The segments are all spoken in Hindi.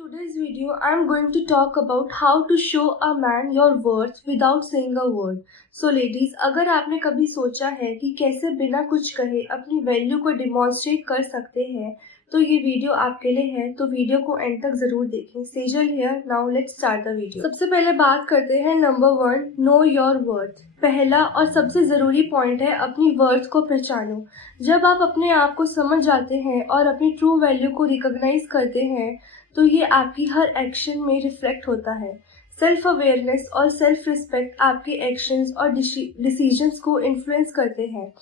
today's video, I'm going to talk about how to show a man your worth without saying a word. So ladies, अगर आपने कभी सोचा है कि कैसे बिना कुछ कहे अपनी वैल्यू को डिमॉन्स्ट्रेट कर सकते हैं, तो ये वीडियो आपके लिए है, तो वीडियो को एंड तक जरूर देखें। Sejal here, now let's start the video. सबसे पहले बात करते हैं नंबर 1, नो योर वर्थ। पहला और सबसे ज़रूरी पॉइंट है अपनी वर्थ को पहचानो। जब आप अपने आप को समझ जाते हैं और अपनी ट्रू वैल्यू को रिकॉग्नाइज करते हैं, तो ये आपकी हर एक्शन में रिफ्लेक्ट होता है। सेल्फ अवेयरनेस और सेल्फ रिस्पेक्ट आपके एक्शंस और डिसीजंस को इन्फ्लुएंस करते हैं,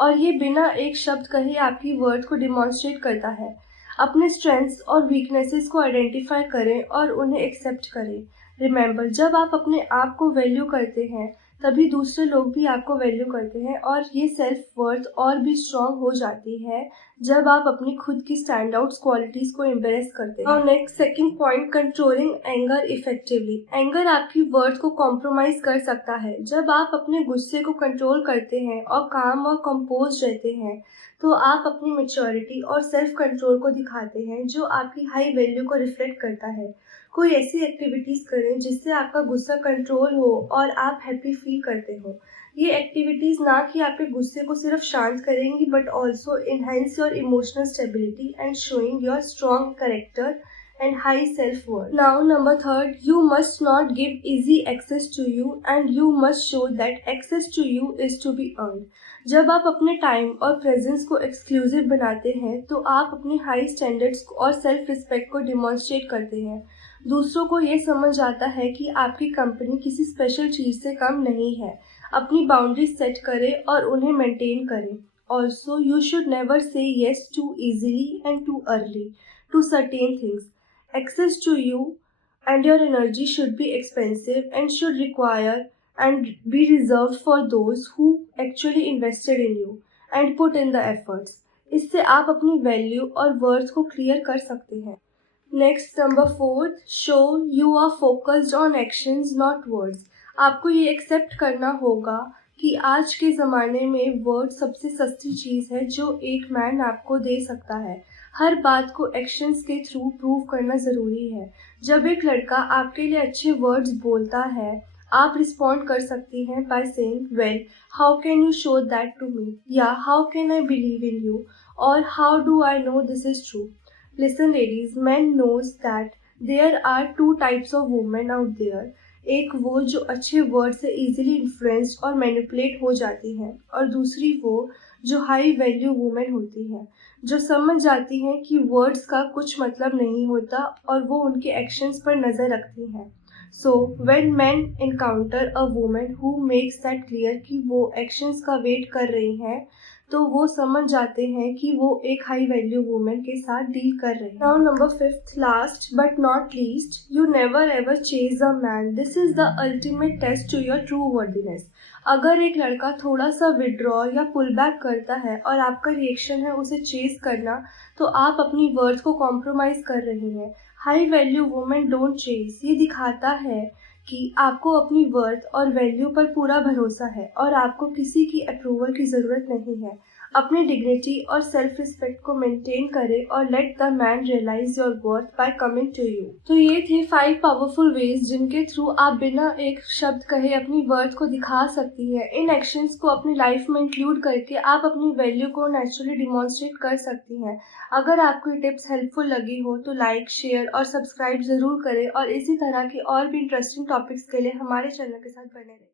और ये बिना एक शब्द कहे आपकी वर्थ को डिमॉन्स्ट्रेट करता है। अपने स्ट्रेंथ्स और वीकनेसेस को आइडेंटिफाई करें और उन्हें एक्सेप्ट करें। रिमेंबर, जब आप अपने आप को वैल्यू करते हैं, तभी दूसरे लोग भी आपको वैल्यू करते हैं, और ये सेल्फ वर्थ और भी स्ट्रॉन्ग हो जाती है जब आप अपनी खुद की स्टैंड आउट क्वालिटीज को एम्ब्रेस करते हैं। और next second point, controlling anger effectively. Anger आपकी वर्थ को कॉम्प्रोमाइज कर सकता है। जब आप अपने गुस्से को कंट्रोल करते हैं और काम और कंपोज रहते हैं, तो आप अपनी मैच्योरिटी और सेल्फ कंट्रोल को दिखाते हैं, जो आपकी हाई वैल्यू को रिफ्लेक्ट करता है। कोई ऐसी एक्टिविटीज करें जिससे आपका गुस्सा कंट्रोल हो और आप हैप्पी फील करते हो। ये एक्टिविटीज ना कि आपके गुस्से को सिर्फ शांत करेंगी, but also enhance your emotional stability and showing your strong character and high self-worth. Now number 3, you must not give easy access to you, and you must show that access to you is to be earned. जब आप अपने टाइम और प्रेजेंस को एक्सक्लूसिव बनाते हैं, तो आप अपनी हाई स्टैंडर्ड्स और सेल्फ रिस्पेक्ट को डिमॉन्स्ट्रेट करते हैं। दूसरों को ये समझ आता है कि आपकी कंपनी किसी स्पेशल चीज़ से कम नहीं है। अपनी बाउंड्रीज सेट करें और उन्हें मेंटेन करें। Also you should never say yes too easily and too early to certain things. Access to you and your energy should be expensive and should require and be reserved for those who actually invested in you and put in the efforts. इससे आप अपनी वैल्यू और वर्थ को क्लियर कर सकते हैं। Next number 4, show you are focused on actions not words. आपको ये एक्सेप्ट करना होगा कि आज के ज़माने में वर्ड सबसे सस्ती चीज़ है जो एक मैन आपको दे सकता है। हर बात को एक्शंस के थ्रू प्रूव करना ज़रूरी है। जब एक लड़का आपके लिए अच्छे वर्ड्स बोलता है, आप रिस्पॉन्ड कर सकती हैं by saying, well, how can you show that to me, या how can I believe in you, और how do I know this is true. Listen ladies, man knows that there are 2 types of women out there. एक वो जो अच्छे वर्ड से इजीली इन्फ्लुएंस्ड और मैनिपुलेट हो जाती हैं, और दूसरी वो जो हाई वैल्यू वुमेन होती हैं, जो समझ जाती हैं कि वर्ड्स का कुछ मतलब नहीं होता, और वो उनके एक्शंस पर नज़र रखती हैं। So when man encounter a women who makes that clear कि वो एक्शंस का वेट कर रही हैं, तो वो समझ जाते हैं कि वो एक हाई वैल्यू वुमेन के साथ डील कर रहे हैं। Now number 5, last but not least, you never ever chase a man. This is the ultimate test to your true worthiness. अगर एक लड़का थोड़ा सा विड्रॉ या पुल बैक करता है और आपका रिएक्शन है उसे चेज करना, तो आप अपनी वर्थ को कॉम्प्रोमाइज कर रही हैं। High value women don't chase. ये दिखाता है कि आपको अपनी वर्थ और वैल्यू पर पूरा भरोसा है और आपको किसी की अप्रूवल की ज़रूरत नहीं है। अपनी डिग्निटी और सेल्फ रिस्पेक्ट को मेंटेन करें और let the man realise your worth by coming to you. तो ये थे 5 पावरफुल वेज जिनके थ्रू आप बिना एक शब्द कहे अपनी वर्थ को दिखा सकती है। इन एक्शंस को अपनी लाइफ में इंक्लूड करके आप अपनी वैल्यू को नेचुरली डिमॉन्स्ट्रेट कर सकती हैं। अगर आपको ये टिप्स हेल्पफुल लगी हो तो लाइक, शेयर और सब्सक्राइब ज़रूर करें, और इसी तरह के और भी इंटरेस्टिंग टॉपिक्स के लिए हमारे चैनल के साथ बने रहें।